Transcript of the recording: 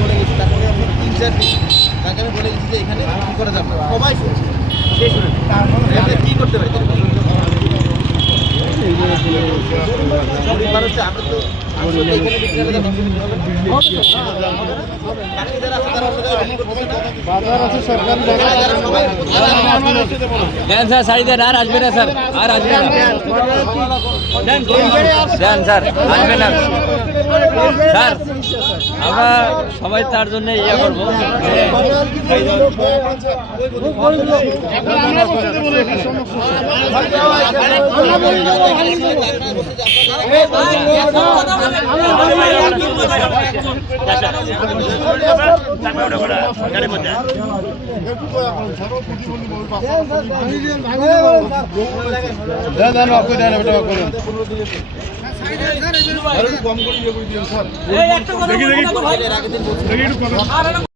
বলে গেছি, তারপরে আমি 3-4 দিন তাকে আমি বলে গেছি যে এখানে কি করে যাবো, সবাই শুনছে। কি করতে পারি মানুষ, আমরা তো স্যার শাড়ি দেন, আর আসবে না স্যার, আর আসবে না দেন স্যার, আসবে না স্যার। আমরা সবাই তার জন্য ইয়ে করবো। কম করে